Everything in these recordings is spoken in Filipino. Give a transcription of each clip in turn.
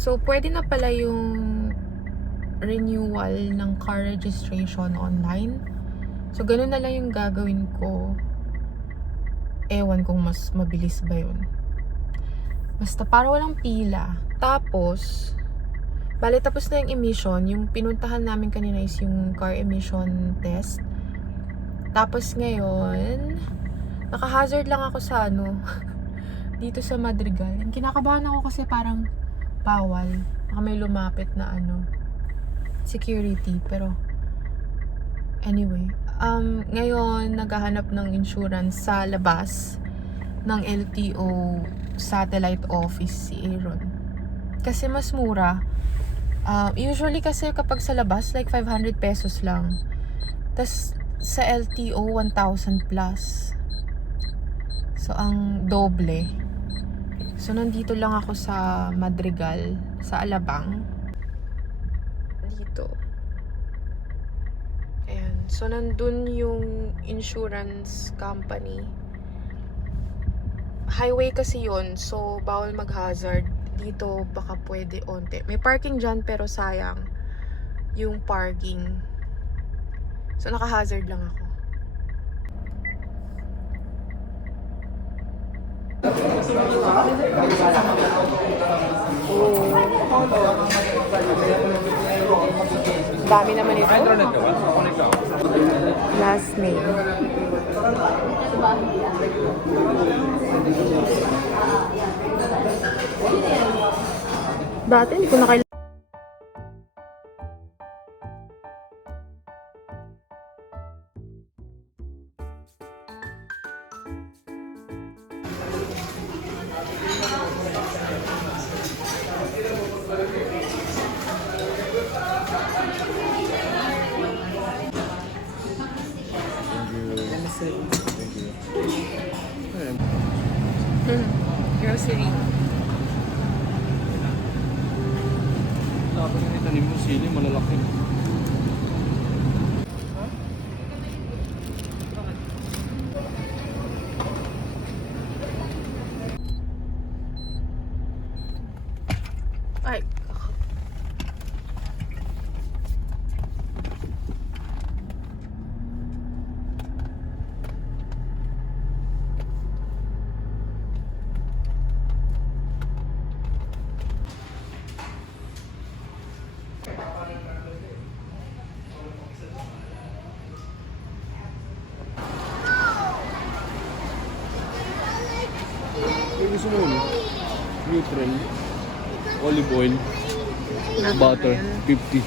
So, pwede na pala yung renewal ng car registration online. So, ganun na lang yung gagawin ko. Ewan kung mas mabilis ba yun. Basta para walang pila. Tapos, bale tapos na yung emission. Yung pinuntahan namin kanina is yung car emission test. Tapos ngayon, naka-hazard lang ako sa dito sa Madrigal. And kinakabahan ako kasi parang bawal. Baka may lumapit na security. Pero, anyway. Ngayon, naghahanap ng insurance sa labas ng LTO satellite office si Aaron. Kasi mas mura. Usually kasi kapag sa labas, like 500 pesos lang. Tas sa LTO, 1,000 plus. So, ang doble. So, nandito lang ako sa Madrigal, sa Alabang. Dito. Ayan. So, nandun yung insurance company. Highway kasi yun, so bawal mag-hazard. Dito baka pwede onte. May parking dyan pero sayang yung parking. So, naka-hazard lang ako. Dami naman ito. Last name. Dati hindi ko na kailangan. Grocery. Tapos yung itanim mo sili, malalaki. Ay. Yung gusto mo neutral, olive oil, butter, 50.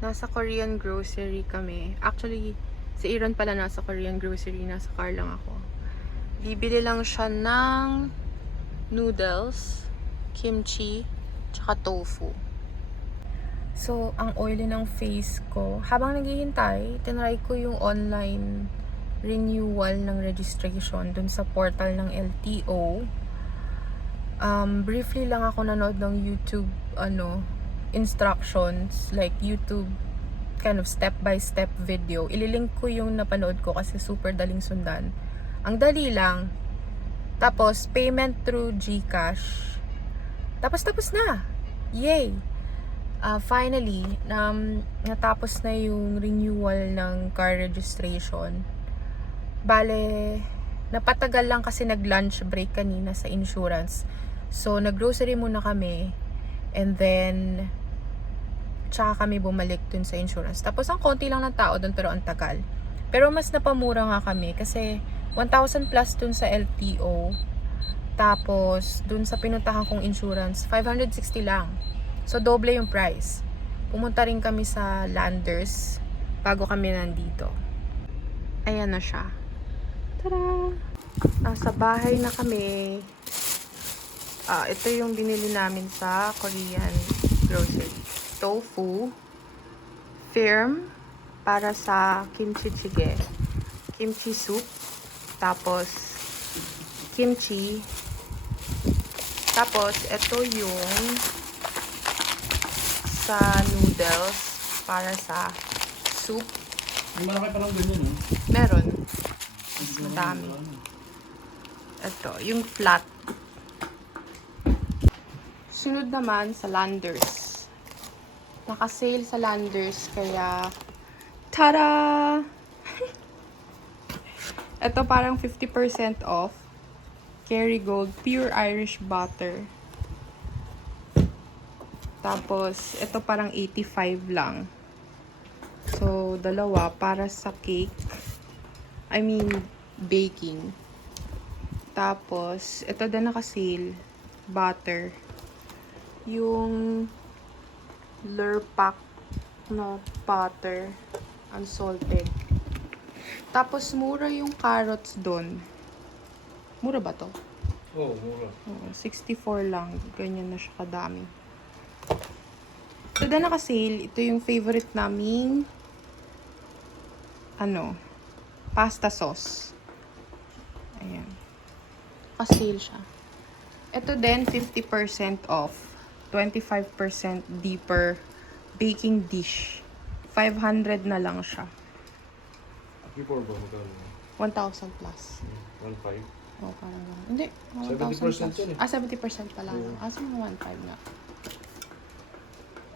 Nasa Korean grocery kami. Actually, si Aaron pala nasa Korean grocery. Nasa car lang ako. Bibili lang siya ng noodles, kimchi, tsaka tofu. So, ang oily ng face ko, habang naghihintay, tinry ko yung online renewal ng registration dun sa portal ng LTO. Briefly lang ako nanood ng YouTube, instructions, like YouTube kind of step-by-step video. Ililink ko yung napanood ko kasi super daling sundan. Ang dali lang. Tapos, payment through GCash. Tapos na. Yay! Finally, natapos na yung renewal ng car registration. Bale, napatagal lang kasi nag-lunch break kanina sa insurance. So, nag-grocery muna kami. And then, tsaka kami bumalik dun sa insurance. Tapos, ang konti lang ng tao dun pero ang tagal. Pero mas napamura nga kami kasi 1,000 plus dun sa LTO. Tapos, dun sa pinuntahan kong insurance, 560 lang. So, doble yung price. Pumunta rin kami sa Landers bago kami nandito. Ayan na siya. Tada! Nasa bahay na kami. Ito yung binili namin sa Korean grocery. Tofu. Firm para sa kimchi jjigae. Kimchi soup. Tapos, kimchi. Tapos, ito yung sa noodles para sa soup. May malaki pa lang ganyan, no? Meron. Mas madami. Ito, yung flat. Sunod naman sa Landers. Naka-sale sa Landers, kaya tada! Ito parang 50% off. Kerrygold Pure Irish Butter. Tapos, ito parang 85 lang. So, dalawa para sa cake. I mean, baking. Tapos, ito din naka-sale. Butter. Yung Lurpak na butter. Unsalted. Tapos, mura yung carrots doon. Mura ba to? Oo, mura. Oo, 64 lang. Ganyan na siya kadami. Ito din naka-sale. Ito yung favorite naming pasta sauce. Ayan. Naka-sale siya. Ito din, 50% off. 25% deeper baking dish. 500 na lang siya. Before ba magkano? 1,000 plus. 1.5? Oh, parang gano'n. Hindi, 70% 1,000 plus. yun eh. 70% pala. Oo. Asa mga 1,500 na.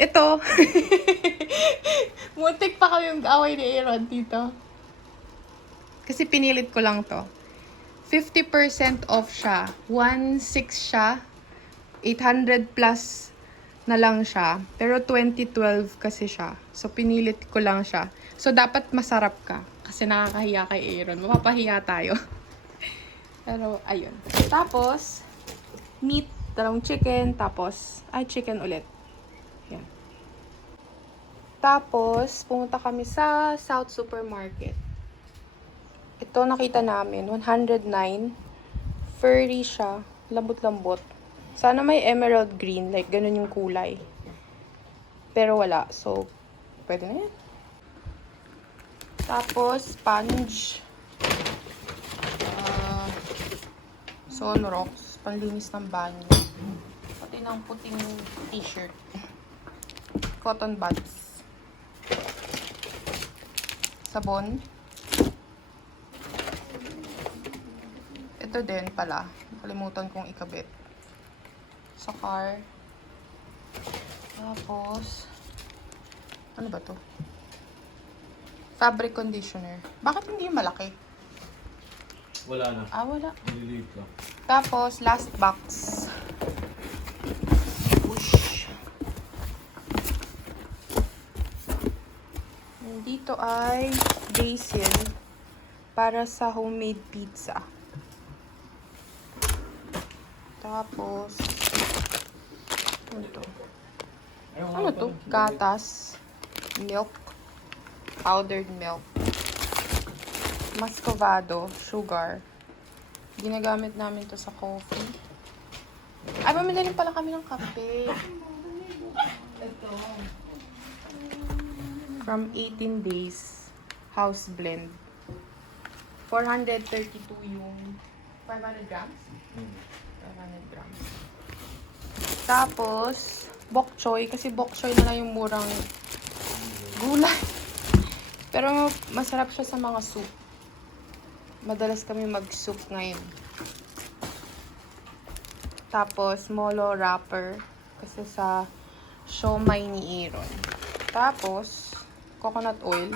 Ito. Muntik pa kami yung away ni Aaron dito. Kasi pinilit ko lang to. 50% off siya. 1,600 siya. 800 plus na lang siya. Pero 2012 kasi siya. So, pinilit ko lang siya. So, dapat masarap ka. Kasi nakakahiya kay Aaron. Mapapahiya tayo. Pero, ayun. Tapos, meat, dalawang chicken. Tapos, chicken ulit. Yan. Tapos, pumunta kami sa South Supermarket. Ito nakita namin, 109. Furry siya. Lambot-lambot. Sana may emerald green, like ganun yung kulay. Pero wala. So, pwede na yan. Tapos, sponge. Sunrocks. Panlinis ng banyo. Pati ng puting t-shirt. Cotton buds. Sabon. Ito din pala. Nakalimutan kong ikabit. Sa car. Tapos, ano ba to? Fabric conditioner. Bakit hindi yung malaki? Wala na. Wala. Nililiit lang. Tapos, last box. Push. Dito ay basil para sa homemade pizza. Tapos, ano to? Ano to? Gatas. Milk. Powdered milk. Muscovado. Sugar. Ginagamit namin to sa coffee. Bumili rin pala kami ng kape. Ito. From 18 Days. House blend. 432 yung 500 grams. 500 grams. Tapos, bok choy. Kasi bok choy na lang yung murang gulay. Pero masarap siya sa mga soup. Madalas kami mag-soup ngayon. Tapos, molo wrapper. Kasi sa siomai ni Aaron. Tapos, coconut oil.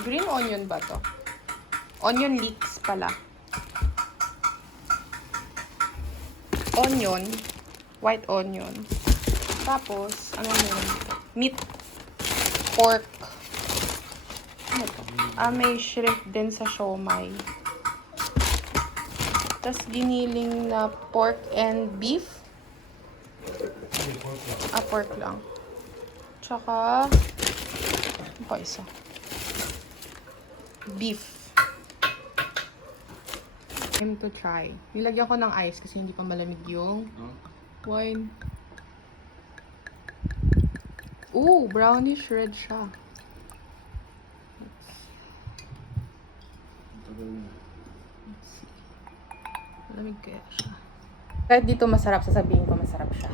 Green onion ba to? Onion leeks pala. Onion. White onion. Tapos, ano yun? Meat. Pork. Ano to? May shrimp din sa siomai. Tapos, giniling na pork and beef. Pork lang. Tsaka, ano pa isa? Beef. Time to try. Nilagyan ko ng ice kasi hindi pa malamig yung wine. Ooh, brownish red siya. Let's see. Malamig kaya siya. Kahit dito masarap, sasabihin ko masarap siya.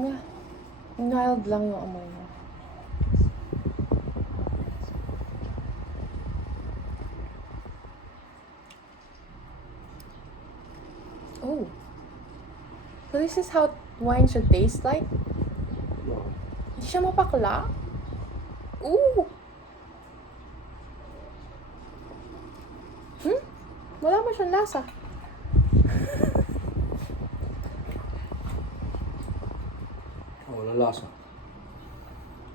Yeah. Mild lang yung amoy mo. Oh. So this is how wine should taste like? Wow. Hindi siya mapakla? Ooh! Wala ba siyang lasa? Wala lasa.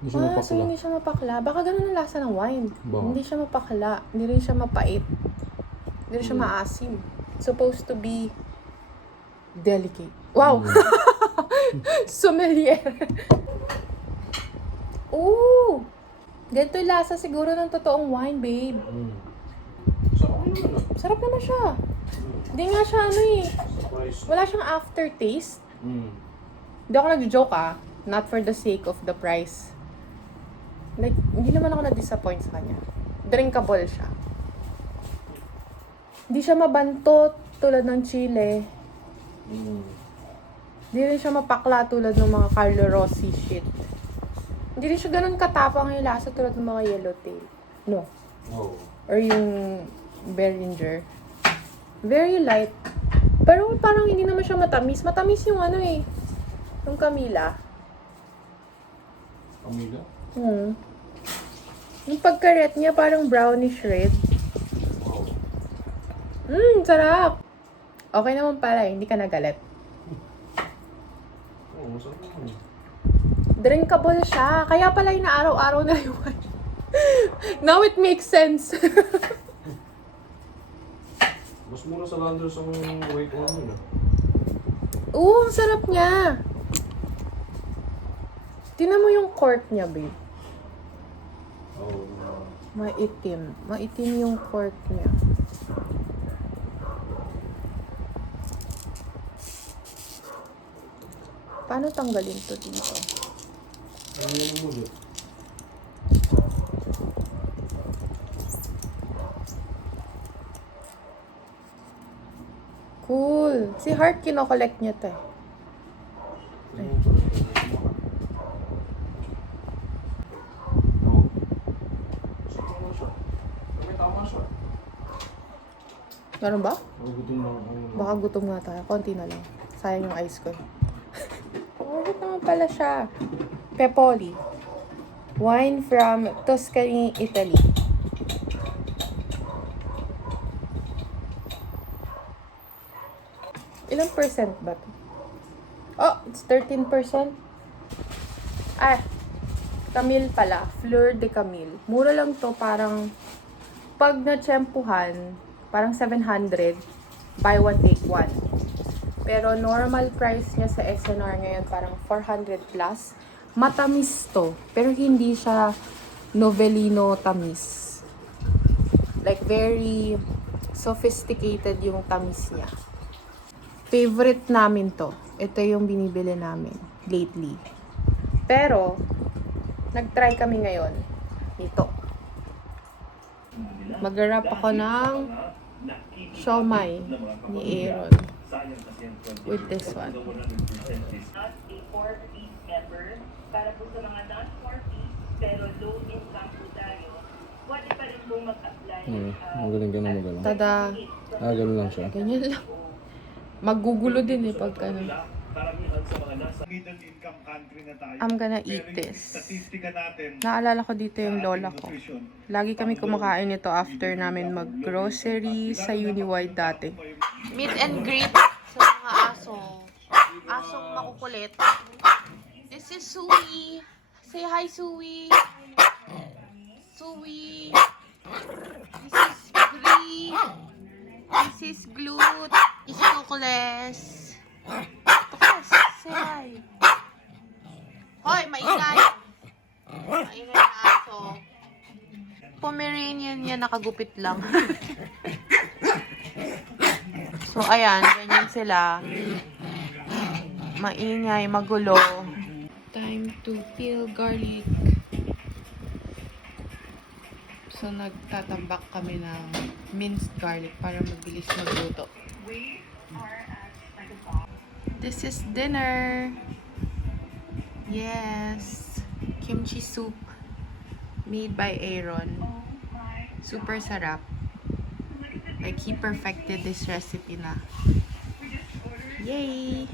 Hindi siya So mapakla. hindi siya mapakla. Baka ganun ang lasa ng wine. Baka. Hindi siya mapakla. Hindi rin siya mapait. Hindi rin siya maasim. Supposed to be delicate. Wow! Sommelier. Ooh! Ganito yung lasa siguro ng totoong wine, babe. Sarap naman. Sarap naman siya. Hindi nga siya Surprise. wala siyang aftertaste. Mm. Hindi ako nag-joke not for the sake of the price. Like, hindi naman ako na-disappoint sa kanya. Drinkable siya. Hindi siya mabantot tulad ng Chile. Hindi rin siya mapakla tulad ng mga Carlo Rossi shit. Hindi rin siya ganun katapang yung lasa tulad ng mga Yellowtail. No. Oh. Or yung Beringer. Very light. Pero parang hindi naman siya matamis. Matamis yung yung Camila. Camila? Yung pagkaret niya parang brownish red. Wow. Sarap. Okay naman pala, hindi ka nagalit. Oh, masarap naman. Drinkable siya. Kaya pala inaaraw-araw na yung wine. Now it makes sense. Mas mura sa Landers ang white wine yun. Oo, ang sarap niya. Tingnan mo yung cork niya, babe. Oh. Maitim. Maitim yung cork niya. Paano tanggalin to dito? Ano yun mo dito? Cool. Si Heart, kinokollect niya to. Meron ba? Baka gutom nga tayo. Konti na lang. Sayang yung ice ko. Bakit naman pala siya? Pepoli. Wine from Tuscany, Italy. Ilang percent ba to? Oh, it's 13%. Camille pala. Fleur de Camille. Mura lang to. Parang, pag na-tsempuhan, parang 700. Buy one, take one. Pero normal price niya sa SNR ngayon, parang 400 plus. Matamis to. Pero hindi siya novelino tamis. Like, very sophisticated yung tamis niya. Favorite namin to. Ito yung binibili namin lately. Pero, nag-try kami ngayon nito. Mag-wrap ako ng siomai ni Aaron with this one. Not a 4-piece member para po sa mga non-4-piece pero low income po tayo. Pwede pa rin po mag-apply. Magaling ka na magaling. Tada! Ganun lang siya. Ganyan lang. Magugulo din pag ano. Karamihan sa mga nasa middle income country na tayo. I'm gonna eat Pero yung this. statistika natin Naalala ko dito yung sa lola ating ko. nutrition, Lagi kami kumakain nito after namin mag-grocery sa Uniwide dati. Meet and greet sa mga aso. Asong makukulit. This is Suey. Say hi, Suey. Suey. This is Bree. This is Glut. This is Tukles. Tukles, say hi. Hoy, maingay. Maingay na aso. Pomeranian yan, nakagupit lang. So, ayan, ganyan sila. Maingay, magulo. Time to peel garlic. So, nagtatambak kami ng minced garlic para mabilis magluto. This is dinner. Yes. Kimchi soup made by Aaron. Super sarap. Like, he perfected this recipe na. Yay!